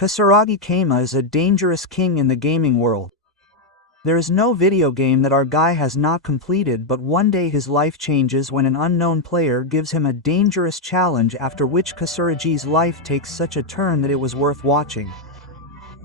Kasaragi Kama is a dangerous king in the gaming world. There is no video game that our guy has not completed, but one day his life changes when an unknown player gives him a dangerous challenge, after which Kasaragi's life takes such a turn that it was worth watching.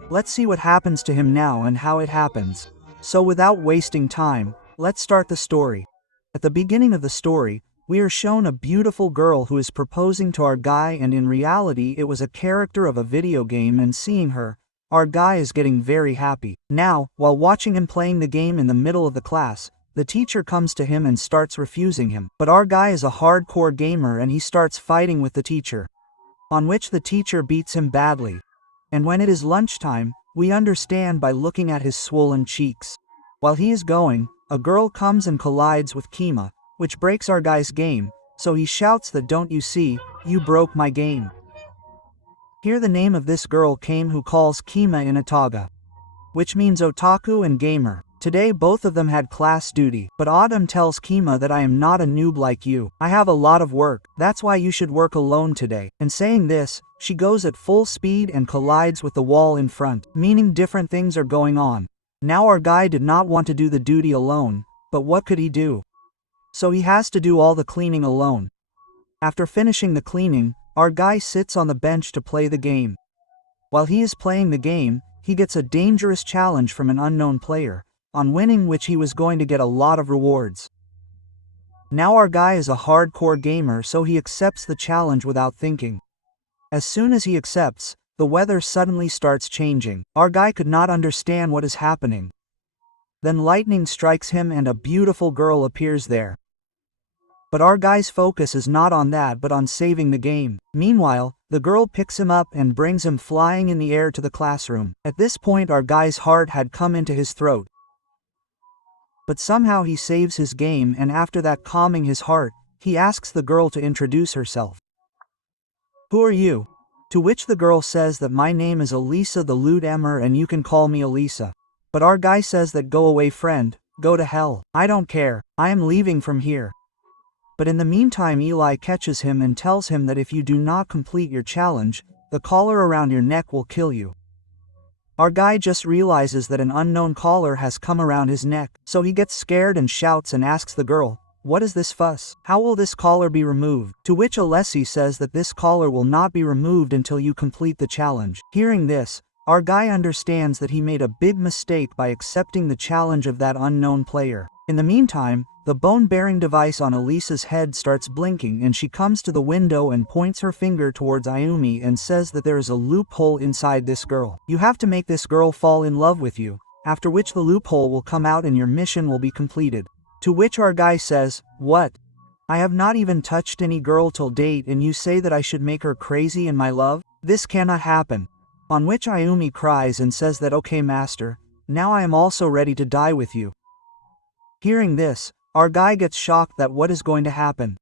Let's see what happens to him now and how it happens. So without wasting time, let's start the story. At the beginning of the story, we are shown a beautiful girl who is proposing to our guy, and in reality it was a character of a video game, and seeing her, our guy is getting very happy. Now, while watching him playing the game in the middle of the class, the teacher comes to him and starts refusing him. But our guy is a hardcore gamer and he starts fighting with the teacher, on which the teacher beats him badly. And when it is lunchtime, we understand by looking at his swollen cheeks. While he is going, a girl comes and collides with Kima, which breaks our guy's game, so he shouts that, "Don't you see, you broke my game." Here the name of this girl came, who calls Kima Inataga, which means otaku and gamer. Today both of them had class duty, but Autumn tells Kima that, "I am not a noob like you. I have a lot of work, that's why you should work alone today." And saying this, she goes at full speed and collides with the wall in front, meaning different things are going on. Now our guy did not want to do the duty alone, but what could he do? So he has to do all the cleaning alone. After finishing the cleaning, our guy sits on the bench to play the game. While he is playing the game, he gets a dangerous challenge from an unknown player, on winning which he was going to get a lot of rewards. Now our guy is a hardcore gamer, so he accepts the challenge without thinking. As soon as he accepts, the weather suddenly starts changing. Our guy could not understand what is happening. Then lightning strikes him and a beautiful girl appears there. But our guy's focus is not on that but on saving the game. Meanwhile, the girl picks him up and brings him flying in the air to the classroom. At this point our guy's heart had come into his throat. But somehow he saves his game, and after that, calming his heart, he asks the girl to introduce herself. "Who are you?" To which the girl says that, "My name is Elisa the Lewd Emmer and you can call me Elisa." But our guy says that, "Go away friend, go to hell. I don't care, I am leaving from here." But in the meantime Eli catches him and tells him that if you do not complete your challenge, the collar around your neck will kill you. Our guy just realizes that an unknown collar has come around his neck, so he gets scared and shouts and asks the girl, "What is this fuss? How will this collar be removed?" To which Alessi says that this collar will not be removed until you complete the challenge. Hearing this, our guy understands that he made a big mistake by accepting the challenge of that unknown player. In the meantime, the bone-bearing device on Elisa's head starts blinking, and she comes to the window and points her finger towards Ayumi and says that there is a loophole inside this girl. You have to make this girl fall in love with you, after which the loophole will come out and your mission will be completed. To which our guy says, "What? I have not even touched any girl till date and you say that I should make her crazy in my love? This cannot happen." On which Ayumi cries and says that, "Okay master, now I am also ready to die with you." Hearing this, our guy gets shocked that what is going to happen.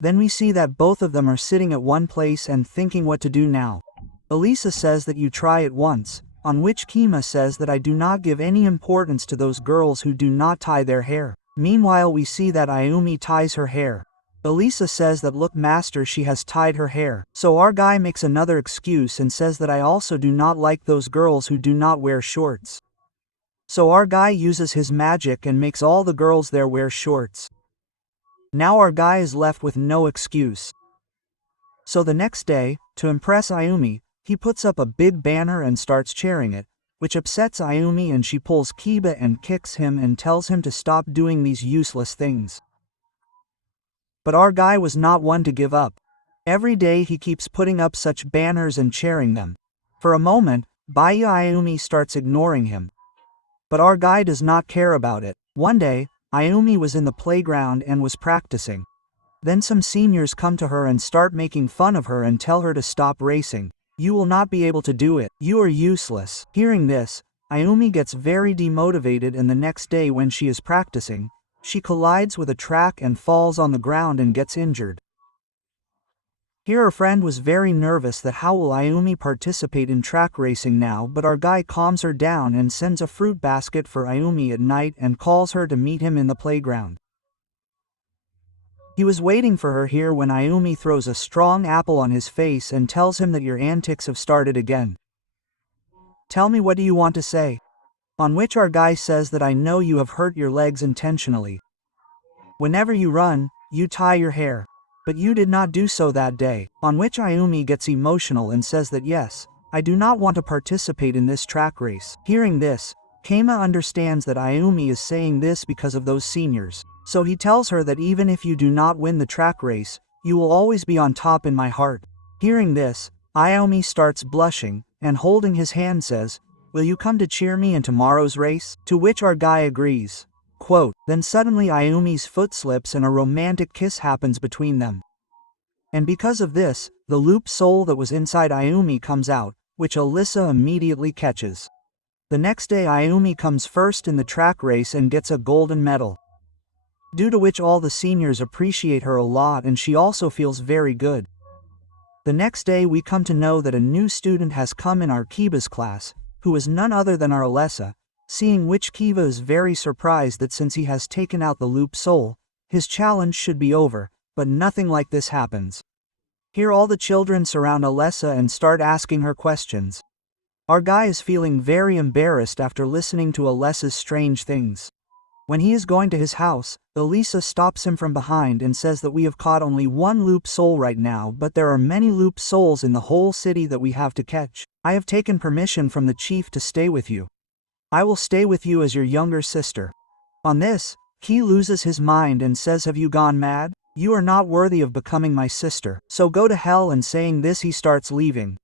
Then we see that both of them are sitting at one place and thinking what to do now. Elisa says that, "You try it once," on which Kima says that, "I do not give any importance to those girls who do not tie their hair." Meanwhile we see that Ayumi ties her hair. Elisa says that, "Look master, she has tied her hair." So our guy makes another excuse and says that, "I also do not like those girls who do not wear shorts." So our guy uses his magic and makes all the girls there wear shorts. Now our guy is left with no excuse. So the next day, to impress Ayumi, he puts up a big banner and starts cheering it, which upsets Ayumi and she pulls Kiba and kicks him and tells him to stop doing these useless things. But our guy was not one to give up. Every day he keeps putting up such banners and cheering them. For a moment, Baya Ayumi starts ignoring him. But our guy does not care about it. One day, Ayumi was in the playground and was practicing. Then some seniors come to her and start making fun of her and tell her to stop racing. "You will not be able to do it. You are useless." Hearing this, Ayumi gets very demotivated, and the next day when she is practicing, she collides with a track and falls on the ground and gets injured. Here her friend was very nervous that how will Ayumi participate in track racing now, but our guy calms her down and sends a fruit basket for Ayumi at night and calls her to meet him in the playground. He was waiting for her here when Ayumi throws a strong apple on his face and tells him that your antics have started again. Tell me, what do you want to say? On which our guy says that I know you have hurt your legs intentionally. Whenever you run, you tie your hair. But you did not do so that day. On which Ayumi gets emotional and says that yes, I do not want to participate in this track race. Hearing this, Keima understands that Ayumi is saying this because of those seniors. So he tells her that even if you do not win the track race, you will always be on top in my heart. Hearing this, Ayumi starts blushing, and holding his hand says, will you come to cheer me in tomorrow's race? To which our guy agrees. Quote, then suddenly Ayumi's foot slips and a romantic kiss happens between them. And because of this, the loop soul that was inside Ayumi comes out, which Alyssa immediately catches. The next day Ayumi comes first in the track race and gets a golden medal. Due to which all the seniors appreciate her a lot, and she also feels very good. The next day we come to know that a new student has come in our Kiba's class, who is none other than our Alyssa, seeing which Kiba is very surprised that since he has taken out the loop soul, his challenge should be over, but nothing like this happens. Here all the children surround Alyssa and start asking her questions. Our guy is feeling very embarrassed after listening to Alessa's strange things. When he is going to his house, Elisa stops him from behind and says that we have caught only one loop soul right now, but there are many loop souls in the whole city that we have to catch. I have taken permission from the chief to stay with you. I will stay with you as your younger sister. On this, Ki loses his mind and says, have you gone mad? You are not worthy of becoming my sister, so go to hell, and saying this he starts leaving.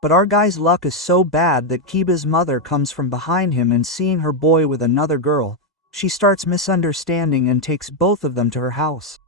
But our guy's luck is so bad that Kiba's mother comes from behind him, and seeing her boy with another girl, she starts misunderstanding and takes both of them to her house.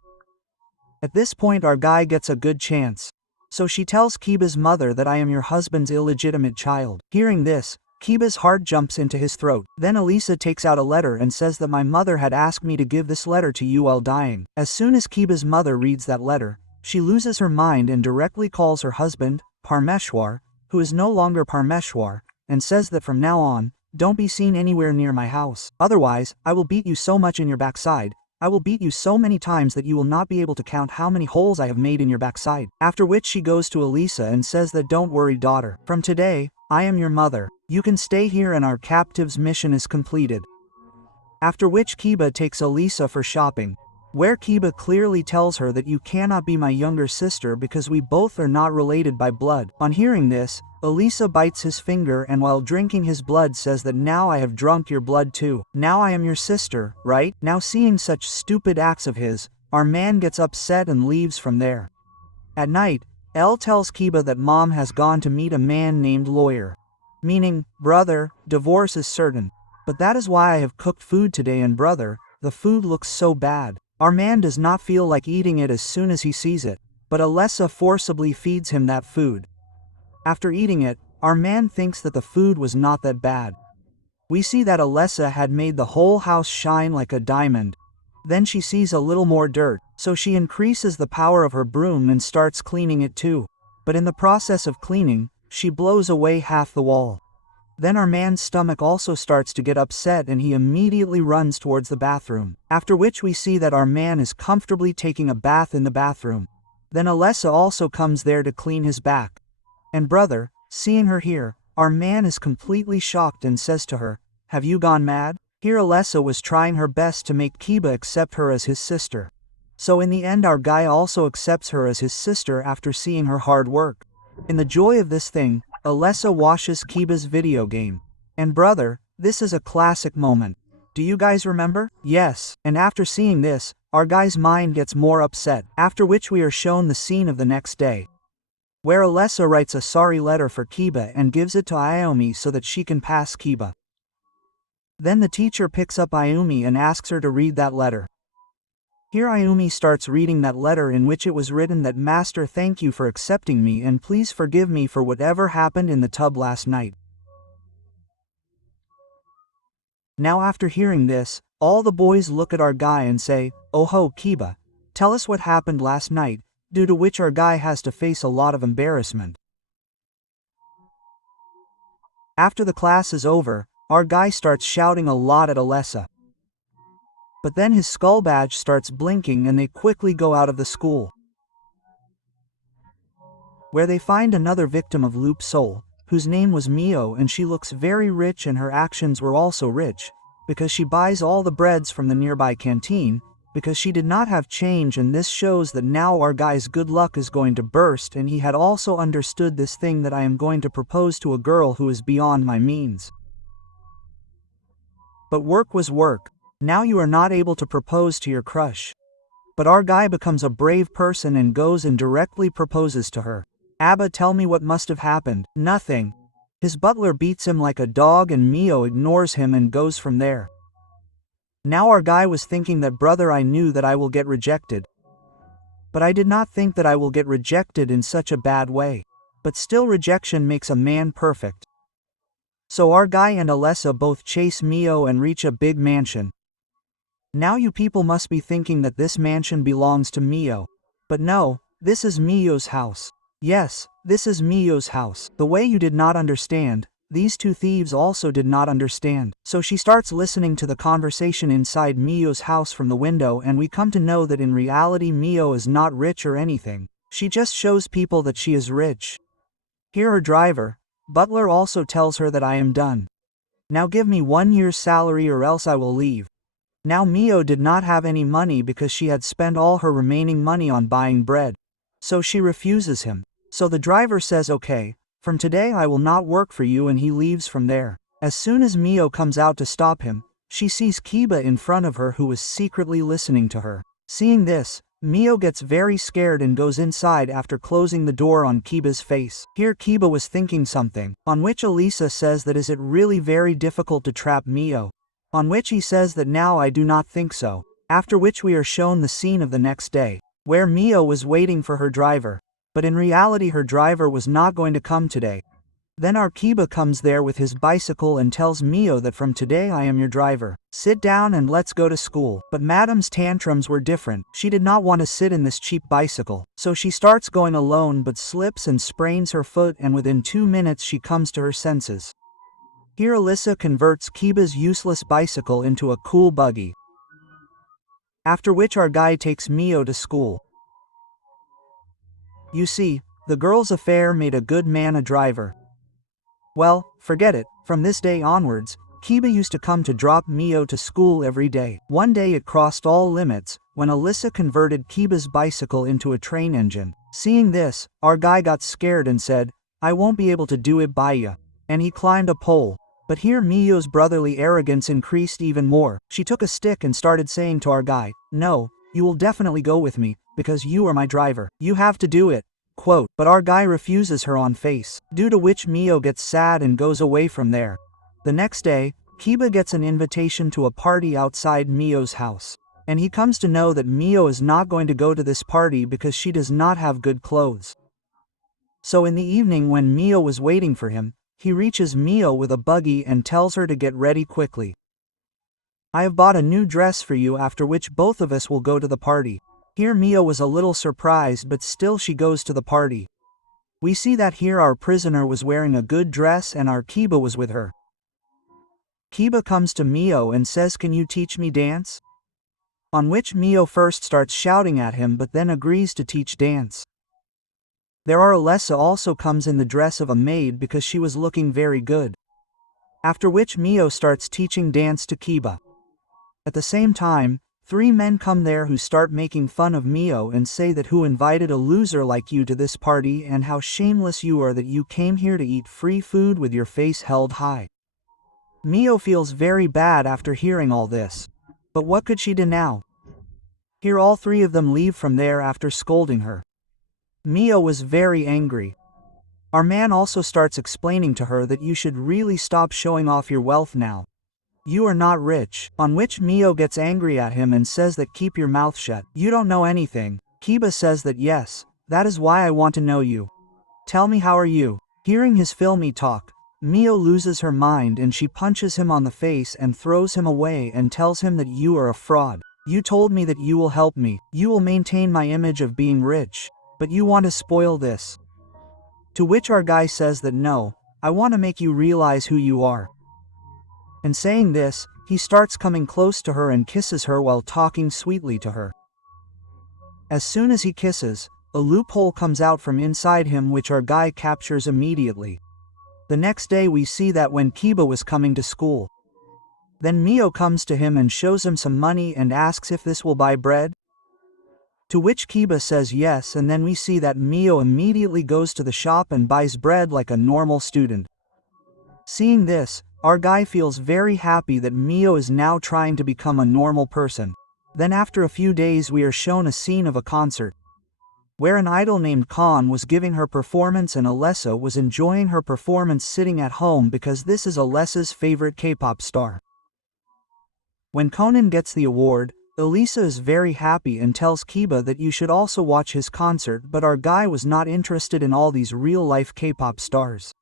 At this point our guy gets a good chance. So she tells Kiba's mother that I am your husband's illegitimate child. Hearing this, Kiba's heart jumps into his throat. Then Elisa takes out a letter and says that my mother had asked me to give this letter to you while dying. As soon as Kiba's mother reads that letter, she loses her mind and directly calls her husband, Parmeshwar, who is no longer Parmeshwar, and says that from now on, don't be seen anywhere near my house. Otherwise, I will beat you so much in your backside. I will beat you so many times that you will not be able to count how many holes I have made in your backside. After which she goes to Elisa and says that don't worry daughter. From today, I am your mother. You can stay here and our captive's mission is completed. After which Kiba takes Elisa for shopping, where Kiba clearly tells her that you cannot be my younger sister because we both are not related by blood. On hearing this, Elisa bites his finger and while drinking his blood says that now I have drunk your blood too. Now I am your sister, right? Now seeing such stupid acts of his, our man gets upset and leaves from there. At night, Elle tells Kiba that mom has gone to meet a man named Lawyer. Meaning, brother, divorce is certain. But that is why I have cooked food today, and brother, the food looks so bad. Our man does not feel like eating it as soon as he sees it, but Alessa forcibly feeds him that food. After eating it, our man thinks that the food was not that bad. We see that Alessa had made the whole house shine like a diamond. Then she sees a little more dirt, so she increases the power of her broom and starts cleaning it too. But in the process of cleaning, she blows away half the wall. Then our man's stomach also starts to get upset and he immediately runs towards the bathroom. After which we see that our man is comfortably taking a bath in the bathroom. Then Alessa also comes there to clean his back. And brother, seeing her here, our man is completely shocked and says to her, have you gone mad? Here Alessa was trying her best to make Kiba accept her as his sister. So in the end our guy also accepts her as his sister after seeing her hard work. In the joy of this thing, Alessa washes Kiba's video game. And brother, this is a classic moment. Do you guys remember? Yes. And after seeing this, our guy's mind gets more upset, after which we are shown the scene of the next day, where Alessa writes a sorry letter for Kiba and gives it to Ayumi so that she can pass Kiba. Then the teacher picks up Ayumi and asks her to read that letter. Here Ayumi starts reading that letter, in which it was written that Master, thank you for accepting me and please forgive me for whatever happened in the tub last night. Now after hearing this, all the boys look at our guy and say, oh ho Kiba, tell us what happened last night, due to which our guy has to face a lot of embarrassment. After the class is over, our guy starts shouting a lot at Alessa. But then his skull badge starts blinking and they quickly go out of the school, where they find another victim of Loop Soul, whose name was Mio, and she looks very rich and her actions were also rich, because she buys all the breads from the nearby canteen, because she did not have change, and this shows that now our guy's good luck is going to burst, and he had also understood this thing that I am going to propose to a girl who is beyond my means. But work was work. Now you are not able to propose to your crush. But our guy becomes a brave person and goes and directly proposes to her. Abba, tell me what must have happened. Nothing. His butler beats him like a dog and Mio ignores him and goes from there. Now our guy was thinking that, brother, I knew that I will get rejected. But I did not think that I will get rejected in such a bad way. But still, rejection makes a man perfect. So our guy and Alessa both chase Mio and reach a big mansion. Now you people must be thinking that this mansion belongs to Mio. But no, this is Mio's house. Yes, this is Mio's house. The way you did not understand, these two thieves also did not understand. So she starts listening to the conversation inside Mio's house from the window, and we come to know that in reality Mio is not rich or anything. She just shows people that she is rich. Here her driver, butler, also tells her that I am done. Now give me 1 year's salary or else I will leave. Now Mio did not have any money because she had spent all her remaining money on buying bread. So she refuses him. So the driver says, okay, from today I will not work for you, and he leaves from there. As soon as Mio comes out to stop him, she sees Kiba in front of her, who is secretly listening to her. Seeing this, Mio gets very scared and goes inside after closing the door on Kiba's face. Here Kiba was thinking something, on which Elisa says that is it really very difficult to trap Mio? On which he says that now I do not think so. After which we are shown the scene of the next day, where Mio was waiting for her driver. But in reality her driver was not going to come today. Then our Kiba comes there with his bicycle and tells Mio that from today I am your driver. Sit down and let's go to school. But Madam's tantrums were different. She did not want to sit in this cheap bicycle. So she starts going alone but slips and sprains her foot, and within 2 minutes she comes to her senses. Here Alyssa converts Kiba's useless bicycle into a cool buggy. After which our guy takes Mio to school. You see, the girl's affair made a good man a driver. Well, forget it. From this day onwards, Kiba used to come to drop Mio to school every day. One day it crossed all limits, when Alyssa converted Kiba's bicycle into a train engine. Seeing this, our guy got scared and said, I won't be able to do it by ya. And he climbed a pole. But here Mio's brotherly arrogance increased even more. She took a stick and started saying to our guy, no, you will definitely go with me, because you are my driver. You have to do it. Quote, but our guy refuses her on face, due to which Mio gets sad and goes away from there. The next day, Kiba gets an invitation to a party outside Mio's house. And he comes to know that Mio is not going to go to this party because she does not have good clothes. So in the evening, when Mio was waiting for him, he reaches Mio with a buggy and tells her to get ready quickly. I have bought a new dress for you, after which both of us will go to the party. Here Mio was a little surprised, but still she goes to the party. We see that here our prisoner was wearing a good dress and our Kiba was with her. Kiba comes to Mio and says, can you teach me dance? On which Mio first starts shouting at him but then agrees to teach dance. There our Alessa also comes in the dress of a maid because she was looking very good. After which Mio starts teaching dance to Kiba. At the same time, 3 men come there who start making fun of Mio and say that who invited a loser like you to this party, and how shameless you are that you came here to eat free food with your face held high. Mio feels very bad after hearing all this. But what could she do now? Here all 3 of them leave from there after scolding her. Mio was very angry. Our man also starts explaining to her that you should really stop showing off your wealth now. You are not rich. On which Mio gets angry at him and says that keep your mouth shut. You don't know anything. Kiba says that yes, that is why I want to know you. Tell me, how are you? Hearing his filmy talk, Mio loses her mind and she punches him on the face and throws him away and tells him that you are a fraud. You told me that you will help me. You will maintain my image of being rich. But you want to spoil this. To which our guy says that no, I want to make you realize who you are. And saying this, he starts coming close to her and kisses her while talking sweetly to her. As soon as he kisses, a loophole comes out from inside him which our guy captures immediately. The next day we see that when Kiba was coming to school. Then Mio comes to him and shows him some money and asks if this will buy bread. To which Kiba says yes, and then we see that Mio immediately goes to the shop and buys bread like a normal student. Seeing this, our guy feels very happy that Mio is now trying to become a normal person. Then after a few days we are shown a scene of a concert, where an idol named Khan was giving her performance and Alessa was enjoying her performance sitting at home because this is Alessa's favorite K-pop star. When Conan gets the award, Elisa is very happy and tells Kiba that you should also watch his concert, but our guy was not interested in all these real-life K-pop stars.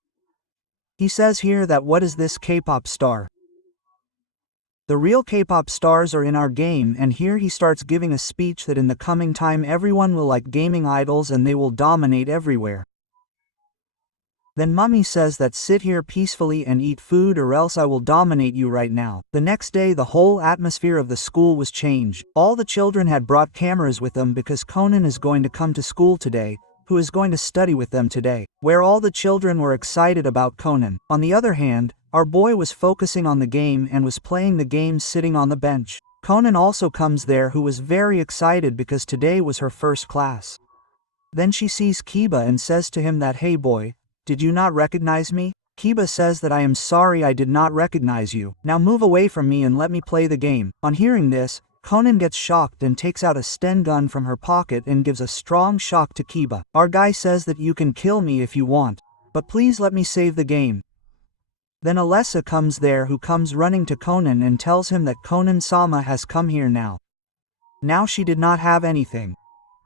He says here that what is this K-pop star? The real K-pop stars are in our game, and here he starts giving a speech that in the coming time everyone will like gaming idols and they will dominate everywhere. Then Mummy says that sit here peacefully and eat food or else I will dominate you right now. The next day the whole atmosphere of the school was changed. All the children had brought cameras with them because Conan is going to come to school today, who is going to study with them today, where all the children were excited about Conan. On the other hand, our boy was focusing on the game and was playing the game sitting on the bench. Conan also comes there, who was very excited because today was her first class. Then she sees Kiba and says to him that, "Hey boy, did you not recognize me?" Kiba says that I am sorry, I did not recognize you. Now move away from me and let me play the game. On hearing this, Conan gets shocked and takes out a Sten gun from her pocket and gives a strong shock to Kiba. Our guy says that you can kill me if you want, but please let me save the game. Then Alessa comes there, who comes running to Conan and tells him that Conan-sama has come here now. Now she did not have anything.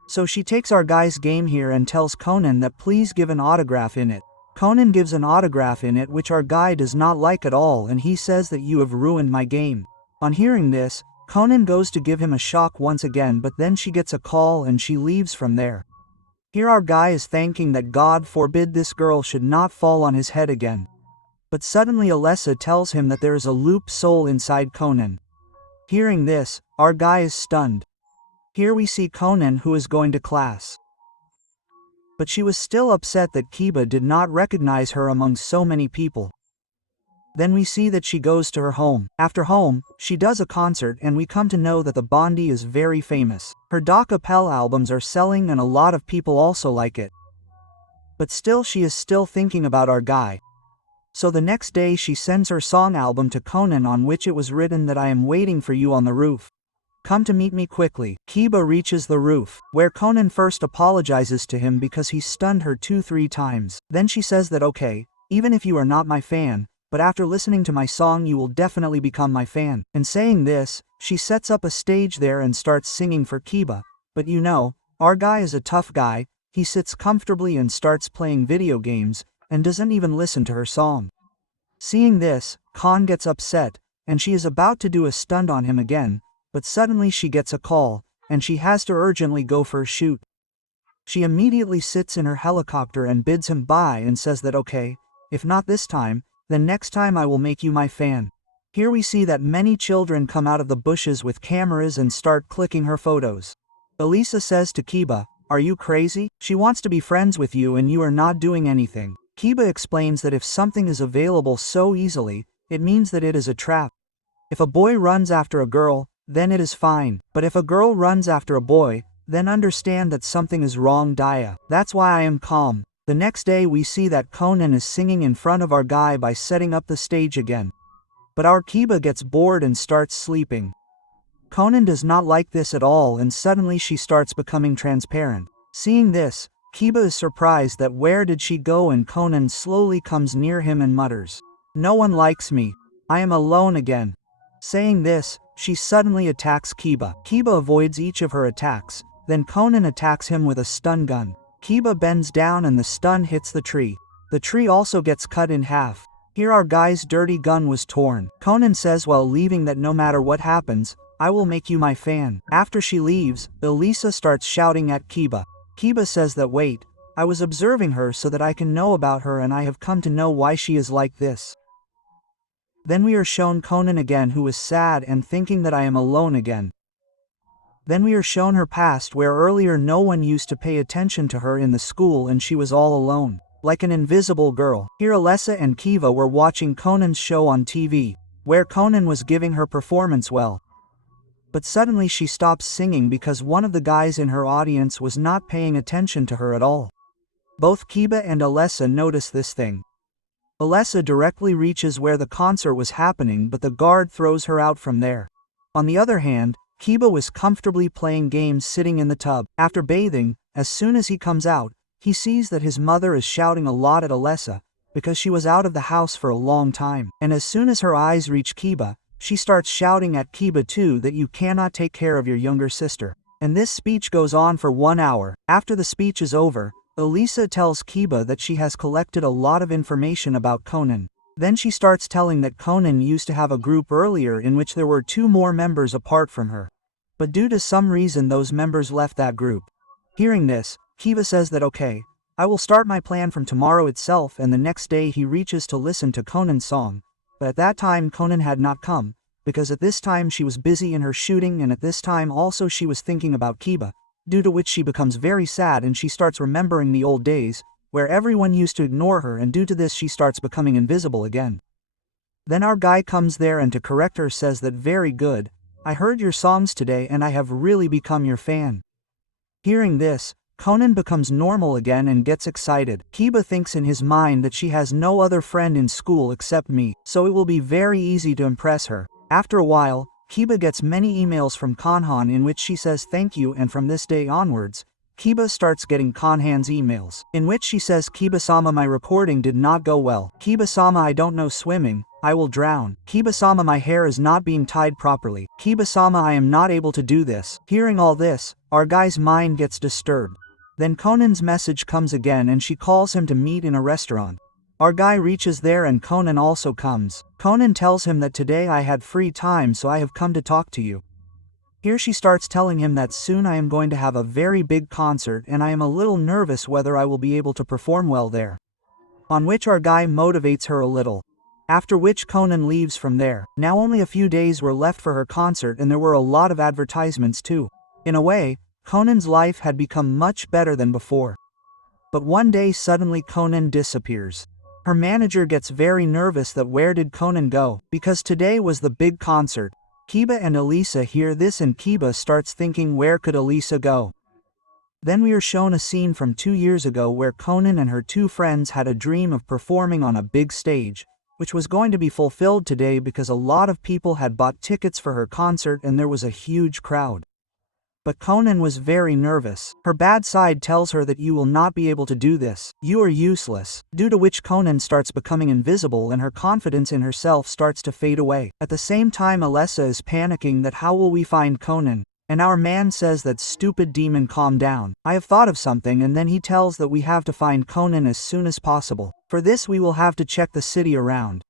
So she takes our guy's game here and tells Conan that please give an autograph in it. Conan gives an autograph in it, which our guy does not like at all, and he says that you have ruined my game. On hearing this, Conan goes to give him a shock once again, but then she gets a call and she leaves from there. Here our guy is thanking that God forbid this girl should not fall on his head again. But suddenly Alessa tells him that there is a loop soul inside Conan. Hearing this, our guy is stunned. Here we see Conan, who is going to class. But she was still upset that Kiba did not recognize her among so many people. Then we see that she goes to her home. After home, she does a concert and we come to know that the Bondi is very famous. Her Docapel albums are selling and a lot of people also like it. But still she is still thinking about our guy. So the next day she sends her song album to Conan, on which it was written that I am waiting for you on the roof. Come to meet me quickly. Kiba reaches the roof, where Conan first apologizes to him because he stunned her 2-3 times. Then she says that okay, even if you are not my fan, but after listening to my song you will definitely become my fan. And saying this, she sets up a stage there and starts singing for Kiba. But you know, our guy is a tough guy, he sits comfortably and starts playing video games, and doesn't even listen to her song. Seeing this, Khan gets upset, and she is about to do a stunt on him again, but suddenly she gets a call, and she has to urgently go for a shoot. She immediately sits in her helicopter and bids him bye and says that okay, if not this time, then next time I will make you my fan. Here we see that many children come out of the bushes with cameras and start clicking her photos. Elisa says to Kiba, "Are you crazy? She wants to be friends with you and you are not doing anything." Kiba explains that if something is available so easily, it means that it is a trap. If a boy runs after a girl, then it is fine, but if a girl runs after a boy, then understand that something is wrong. Daya. That's why I am calm. The next day we see that Conan is singing in front of our guy by setting up the stage again. But our Kiba gets bored and starts sleeping. Conan does not like this at all, and suddenly she starts becoming transparent. Seeing this, Kiba is surprised that where did she go, and Conan slowly comes near him and mutters, "No one likes me. I am alone again." Saying this, she suddenly attacks Kiba. Kiba avoids each of her attacks, then Conan attacks him with a stun gun. Kiba bends down and the stun hits the tree. The tree also gets cut in half. Here our guy's dirty gun was torn. Conan says while leaving that no matter what happens, I will make you my fan. After she leaves, Elisa starts shouting at Kiba. Kiba says that wait, I was observing her so that I can know about her and I have come to know why she is like this. Then we are shown Conan again, who is sad and thinking that I am alone again. Then we are shown her past, where earlier no one used to pay attention to her in the school and she was all alone. like an invisible girl. Here Alessa and Kiva were watching Conan's show on TV, where Conan was giving her performance well. But suddenly she stops singing because one of the guys in her audience was not paying attention to her at all. Both Kiva and Alessa notice this thing. Alessa directly reaches where the concert was happening, but the guard throws her out from there. On the other hand, Kiba was comfortably playing games sitting in the tub. After bathing, as soon as he comes out, he sees that his mother is shouting a lot at Alessa, because she was out of the house for a long time. And as soon as her eyes reach Kiba, she starts shouting at Kiba too that you cannot take care of your younger sister. And this speech goes on for 1 hour. After the speech is over, Elisa tells Kiba that she has collected a lot of information about Conan. Then she starts telling that Conan used to have a group earlier in which there were 2 more members apart from her. But due to some reason those members left that group. Hearing this, Kiva says that okay, I will start my plan from tomorrow itself, and the next day he reaches to listen to Conan's song. But at that time Conan had not come, because at this time she was busy in her shooting, and at this time also she was thinking about Kiba, due to which she becomes very sad and she starts remembering the old days, where everyone used to ignore her, and due to this she starts becoming invisible again. Then our guy comes there and to correct her says that very good, I heard your songs today and I have really become your fan. Hearing this, Conan becomes normal again and gets excited. Kiba thinks in his mind that she has no other friend in school except me, so it will be very easy to impress her. After a while, Kiba gets many emails from Kanhan in which she says thank you, and from this day onwards, Kiba starts getting Kanhan's emails, in which she says Kiba-sama, my recording did not go well. Kiba-sama, I don't know swimming, I will drown. Kiba-sama, my hair is not being tied properly. Kiba-sama, I am not able to do this. Hearing all this, our guy's mind gets disturbed. Then Conan's message comes again and she calls him to meet in a restaurant. Our guy reaches there and Conan also comes. Conan tells him that today I had free time, so I have come to talk to you. Here she starts telling him that soon I am going to have a very big concert and I am a little nervous whether I will be able to perform well there. On which our guy motivates her a little. After which Conan leaves from there. Now only a few days were left for her concert and there were a lot of advertisements too. In a way, Conan's life had become much better than before. But one day suddenly Conan disappears. Her manager gets very nervous that where did Conan go, because today was the big concert. Kiba and Elisa hear this and Kiba starts thinking where could Elisa go. Then we are shown a scene from 2 years ago where Conan and her 2 friends had a dream of performing on a big stage, which was going to be fulfilled today because a lot of people had bought tickets for her concert and there was a huge crowd. But Conan was very nervous. Her bad side tells her that you will not be able to do this. You are useless. Due to which Conan starts becoming invisible and her confidence in herself starts to fade away. At the same time Alessa is panicking that how will we find Conan? And our man says that stupid demon, calm down. I have thought of something, and then he tells that we have to find Conan as soon as possible. For this we will have to check the city around.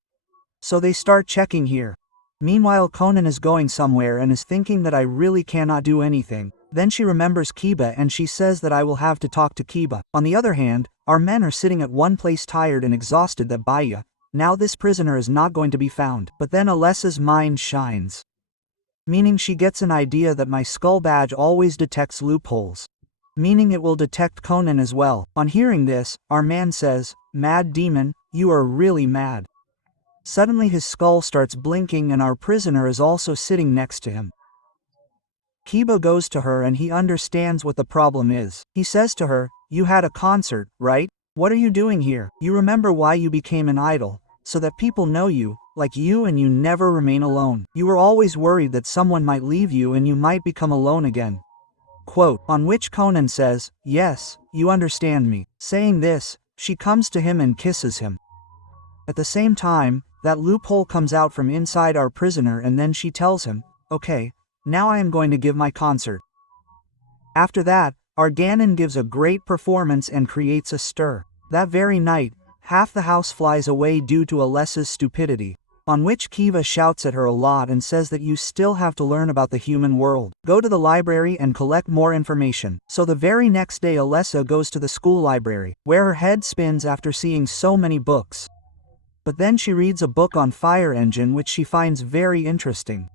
So they start checking here. Meanwhile Conan is going somewhere and is thinking that I really cannot do anything. Then she remembers Kiba and she says that I will have to talk to Kiba. On the other hand, our men are sitting at one place tired and exhausted that Baya, now this prisoner is not going to be found. But then Alessa's mind shines. Meaning she gets an idea that my skull badge always detects loopholes. Meaning it will detect Conan as well. On hearing this, our man says, "Mad demon, you are really mad." Suddenly his skull starts blinking and our prisoner is also sitting next to him. Kiba goes to her and he understands what the problem is. He says to her, "You had a concert, right? What are you doing here? You remember why you became an idol, so that people know you, like you, and you never remain alone. You were always worried that someone might leave you and you might become alone again." Quote, on which Conan says, "Yes, you understand me." Saying this, she comes to him and kisses him. At the same time, that loophole comes out from inside our prisoner and then she tells him, "Okay, now I am going to give my concert." After that, our Ganon gives a great performance and creates a stir. That very night, half the house flies away due to Alessa's stupidity. On which Kiva shouts at her a lot and says that you still have to learn about the human world. Go to the library and collect more information. So the very next day Alessa goes to the school library, where her head spins after seeing so many books. But then she reads a book on fire engine which she finds very interesting.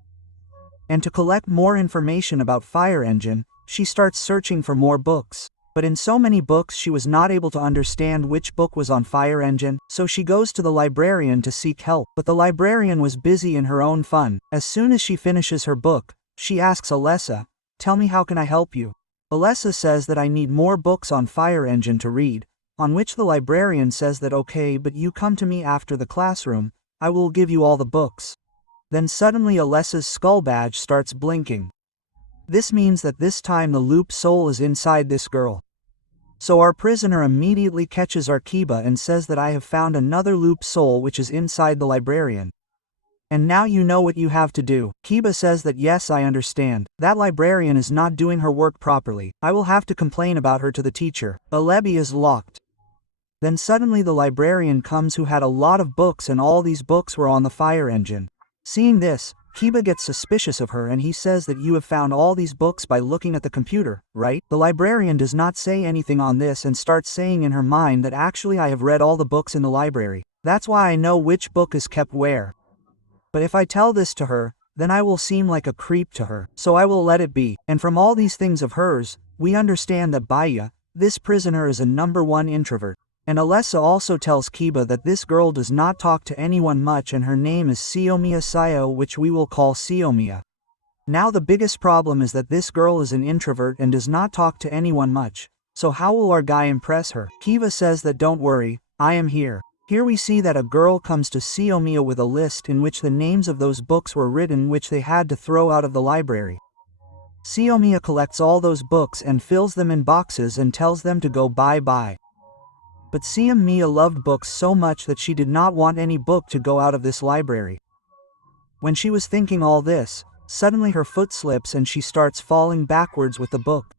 And to collect more information about fire engine, she starts searching for more books. But in so many books she was not able to understand which book was on Fire Engine, so she goes to the librarian to seek help. But the librarian was busy in her own fun. As soon as she finishes her book, she asks Alessa, "Tell me, how can I help you?" Alessa says that I need more books on Fire Engine to read, on which the librarian says that okay, but you come to me after the classroom, I will give you all the books. Then suddenly Alessa's skull badge starts blinking. This means that this time the loop soul is inside this girl. So our prisoner immediately catches our Kiba and says that I have found another loop soul which is inside the librarian. And now you know what you have to do. Kiba says that yes, I understand. That librarian is not doing her work properly. I will have to complain about her to the teacher. Alebi is locked. Then suddenly the librarian comes who had a lot of books and all these books were on the Fire Engine. Seeing this, Kiba gets suspicious of her and he says that you have found all these books by looking at the computer, right? The librarian does not say anything on this and starts saying in her mind that actually I have read all the books in the library. That's why I know which book is kept where. But if I tell this to her, then I will seem like a creep to her, so I will let it be. And from all these things of hers, we understand that Baya, this prisoner, is a #1 introvert. And Alessa also tells Kiba that this girl does not talk to anyone much and her name is Siomiya Sayo, which we will call Siomiya. Now the biggest problem is that this girl is an introvert and does not talk to anyone much, so how will our guy impress her? Kiba says that don't worry, I am here. Here we see that a girl comes to Siomiya with a list in which the names of those books were written which they had to throw out of the library. Siomiya collects all those books and fills them in boxes and tells them to go bye-bye. But Siomiya loved books so much that she did not want any book to go out of this library. When she was thinking all this, suddenly her foot slips and she starts falling backwards with the book.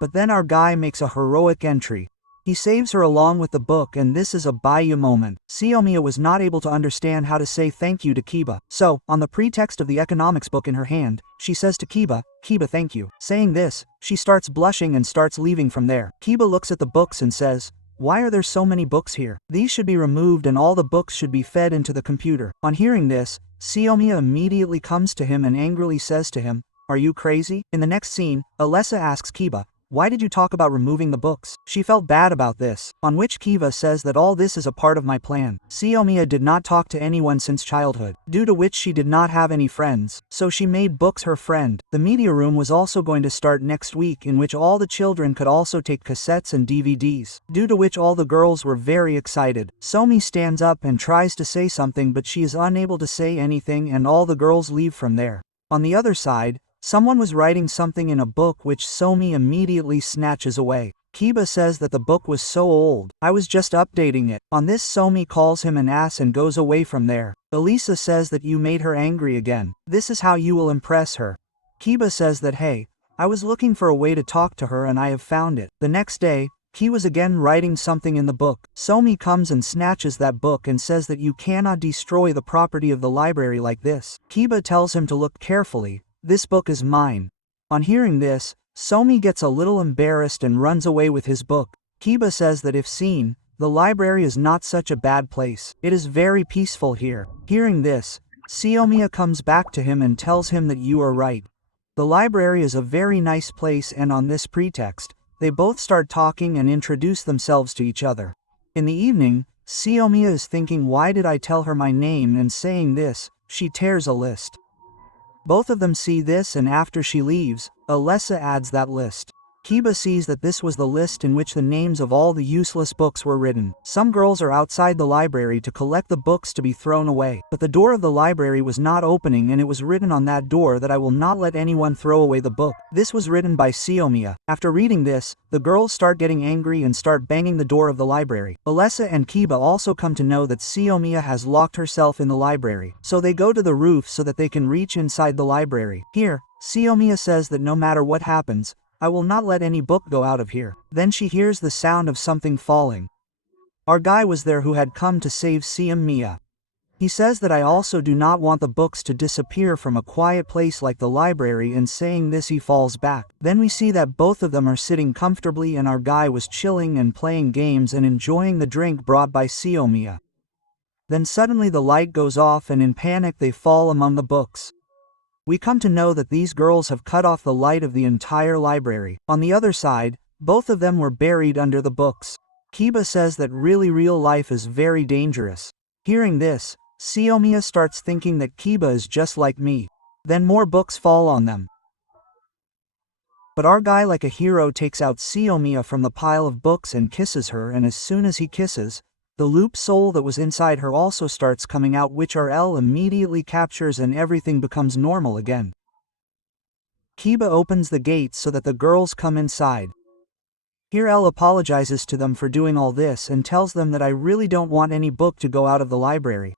But then our guy makes a heroic entry. He saves her along with the book and this is a Baya moment. Siomiya was not able to understand how to say thank you to Kiba. So, on the pretext of the economics book in her hand, she says to Kiba, "Kiba, thank you." Saying this, she starts blushing and starts leaving from there. Kiba looks at the books and says, "Why are there so many books here? These should be removed and all the books should be fed into the computer." On hearing this, Siomiya immediately comes to him and angrily says to him, "Are you crazy?" In the next scene, Alessa asks Kiba, "Why did you talk about removing the books?" She felt bad about this, on which Kiba says that all this is a part of my plan. Siomiya did not talk to anyone since childhood, due to which she did not have any friends, so she made books her friend. The media room was also going to start next week in which all the children could also take cassettes and DVDs, due to which all the girls were very excited. Somi stands up and tries to say something but she is unable to say anything and all the girls leave from there. On the other side, someone was writing something in a book which Somi immediately snatches away. Kiba says that the book was so old, I was just updating it. On this Somi calls him an ass and goes away from there. Elisa says that you made her angry again. This is how you will impress her. Kiba says that hey, I was looking for a way to talk to her and I have found it. The next day, Ki was again writing something in the book. Somi comes and snatches that book and says that you cannot destroy the property of the library like this. Kiba tells him to look carefully. This book is mine. On hearing this, Somi gets a little embarrassed and runs away with his book. Kiba says that if seen, the library is not such a bad place. It is very peaceful here. Hearing this, Siomiya comes back to him and tells him that you are right. The library is a very nice place and on this pretext, they both start talking and introduce themselves to each other. In the evening, Siomiya is thinking why did I tell her my name and saying this, she tears a list. Both of them see this and after she leaves, Alessa adds that list. Kiba sees that this was the list in which the names of all the useless books were written. Some girls are outside the library to collect the books to be thrown away, but the door of the library was not opening and it was written on that door that I will not let anyone throw away the book. This was written by Siomiya. After reading this, the girls start getting angry and start banging the door of the library. Alessa and Kiba also come to know that Siomiya has locked herself in the library, so they go to the roof so that they can reach inside the library. Here, Siomiya says that no matter what happens, I will not let any book go out of here. Then she hears the sound of something falling. Our guy was there who had come to save Siomiya. He says that I also do not want the books to disappear from a quiet place like the library and saying this he falls back. Then we see that both of them are sitting comfortably and our guy was chilling and playing games and enjoying the drink brought by Siomiya. Then suddenly the light goes off and in panic they fall among the books. We come to know that these girls have cut off the light of the entire library. On the other side, Both of them were buried under the books. Kiba says that really real life is very dangerous. Hearing this, Xiaomiya starts thinking that Kiba is just like me. Then more books fall on them. But our guy like a hero takes out Xiaomiya from the pile of books and kisses her, and as soon as he kisses, the loop soul that was inside her also starts coming out, which RL immediately captures and everything becomes normal again. Kiba opens the gates so that the girls come inside. Here L apologizes to them for doing all this and tells them that I really don't want any book to go out of the library.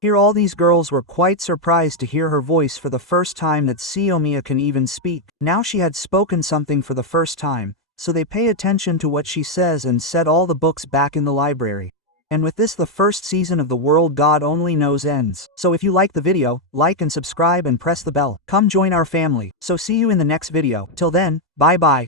Here all these girls were quite surprised to hear her voice for the first time, that Xiaomiya can even speak. Now she had spoken something for the first time, so they pay attention to what she says and set all the books back in the library. And with this, the first season of The World God Only Knows ends. So if you like the video, like and subscribe and press the bell. Come join our family. So see you in the next video. Till then, bye bye.